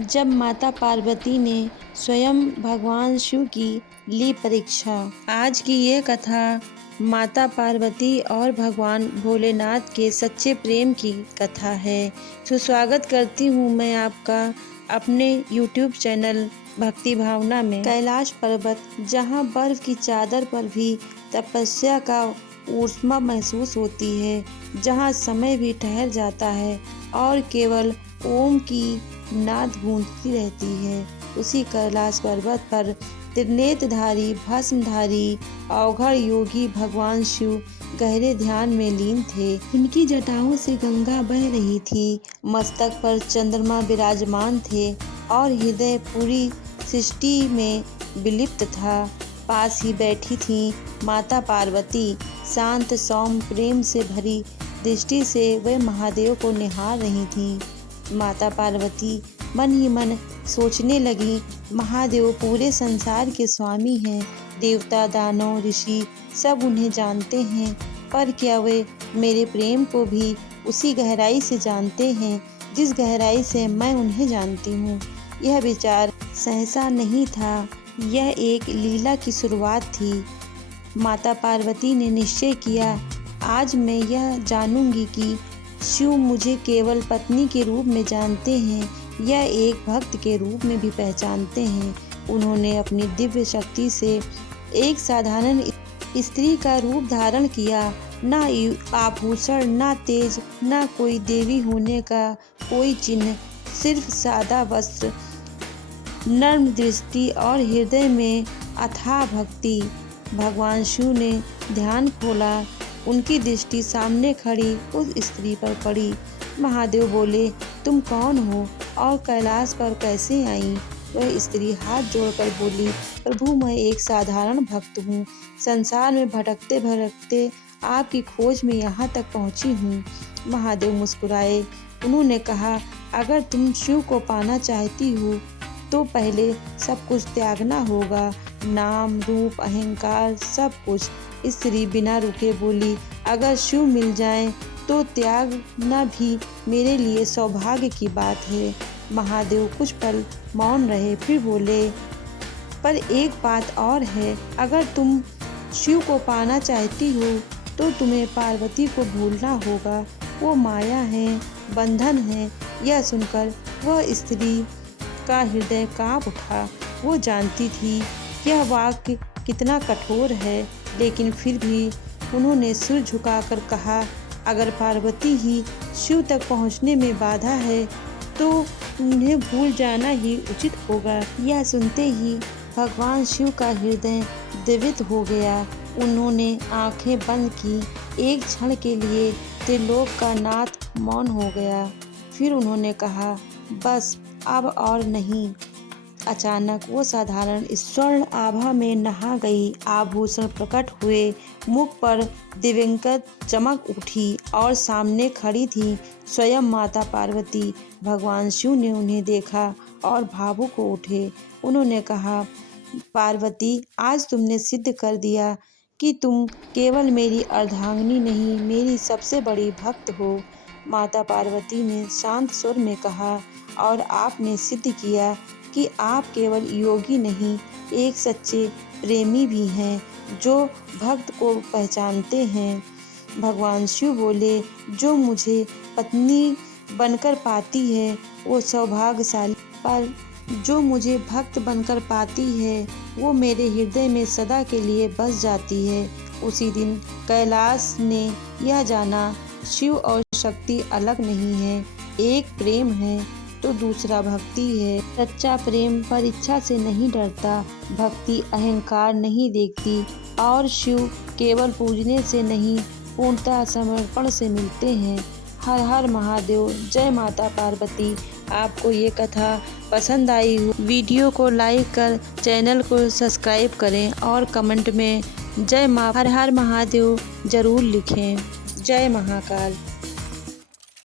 जब माता पार्वती ने स्वयं भगवान शिव की ली परीक्षा। आज की ये कथा माता पार्वती और भगवान भोलेनाथ के सच्चे प्रेम की कथा है। तो स्वागत करती हूँ मैं आपका अपने YouTube चैनल भक्ति भावना में। कैलाश पर्वत, जहाँ बर्फ की चादर पर भी तपस्या का ऊष्मा महसूस होती है, जहाँ समय भी ठहर जाता है और केवल ओम की नाद गूंजती रहती है, उसी कैलाश पर्वत पर त्रिनेत्रधारी भस्मधारी अवघड़ योगी भगवान शिव गहरे ध्यान में लीन थे। उनकी जटाओं से गंगा बह रही थी, मस्तक पर चंद्रमा विराजमान थे और हृदय पूरी सृष्टि में विलिप्त था। पास ही बैठी थी माता पार्वती, शांत सौम्य प्रेम से भरी दृष्टि से वे महादेव को निहार रही थीं। माता पार्वती मन ही मन सोचने लगी, महादेव पूरे संसार के स्वामी हैं, देवता दानव ऋषि सब उन्हें जानते हैं, पर क्या वे मेरे प्रेम को भी उसी गहराई से जानते हैं जिस गहराई से मैं उन्हें जानती हूँ। यह विचार सहसा नहीं था, यह एक लीला की शुरुआत थी। माता पार्वती ने निश्चय किया, आज मैं यह जानूंगी कि शिव मुझे केवल पत्नी के रूप में जानते हैं या एक भक्त के रूप में भी पहचानते हैं। उन्होंने अपनी दिव्य शक्ति से एक साधारण स्त्री का रूप धारण किया, ना आभूषण, ना तेज, ना कोई देवी होने का कोई चिन्ह, सिर्फ सादा वस्त्र, नर्म दृष्टि और हृदय में अथाह भक्ति। भगवान शिव ने ध्यान खोला, उनकी दृष्टि सामने खड़ी उस स्त्री पर पड़ी। महादेव बोले, तुम कौन हो और कैलाश पर कैसे आई? वह स्त्री हाथ जोड़कर बोली, प्रभु मैं एक साधारण भक्त हूँ, संसार में भटकते भटकते आपकी खोज में यहाँ तक पहुँची हूँ। महादेव मुस्कुराए, उन्होंने कहा, अगर तुम शिव को पाना चाहती हो तो पहले सब कुछ त्यागना होगा, नाम रूप अहंकार सब कुछ। स्त्री बिना रुके बोली, अगर शिव मिल जाए तो त्यागना भी मेरे लिए सौभाग्य की बात है। महादेव कुछ पल मौन रहे, फिर बोले, पर एक बात और है, अगर तुम शिव को पाना चाहती हो तो तुम्हें पार्वती को भूलना होगा, वो माया है, बंधन है। यह सुनकर वह स्त्री का हृदय कांप उठा। वो जानती थी यह वाक्य कितना कठोर है, लेकिन फिर भी उन्होंने सिर झुकाकर कहा, अगर पार्वती ही शिव तक पहुंचने में बाधा है तो उन्हें भूल जाना ही उचित होगा। यह सुनते ही भगवान शिव का हृदय द्रवित हो गया। उन्होंने आंखें बंद की, एक क्षण के लिए त्रिलोक का नाथ मौन हो गया। फिर उन्होंने कहा, बस अब और नहीं। अचानक वो साधारण स्वर्ण आभा में नहा गई, आभूषण प्रकट हुए, मुख पर दिव्यंकर चमक उठी और सामने खड़ी थी स्वयं माता पार्वती। भगवान शिव ने उन्हें देखा और भावुक हो उठे। उन्होंने कहा, पार्वती आज तुमने सिद्ध कर दिया कि तुम केवल मेरी अर्धांगिनी नहीं, मेरी सबसे बड़ी भक्त हो। माता पार्वती ने शांत स्वर में कहा, और आपने सिद्ध किया कि आप केवल योगी नहीं, एक सच्चे प्रेमी भी हैं जो भक्त को पहचानते हैं। भगवान शिव बोले, जो मुझे पत्नी बनकर पाती है वो सौभाग्यशाली, पर जो मुझे भक्त बनकर पाती है वो मेरे हृदय में सदा के लिए बस जाती है। उसी दिन कैलाश ने यह जाना, शिव और शक्ति अलग नहीं है, एक प्रेम है तो दूसरा भक्ति है। सच्चा प्रेम परीक्षा से नहीं डरता, भक्ति अहंकार नहीं देखती और शिव केवल पूजने से नहीं, पूर्णतः समर्पण से मिलते हैं। हर हर महादेव, जय माता पार्वती। आपको ये कथा पसंद आई हो, वीडियो को लाइक कर चैनल को सब्सक्राइब करें और कमेंट में जय माँ हर हर महादेव जरूर लिखें। जय महाकाल।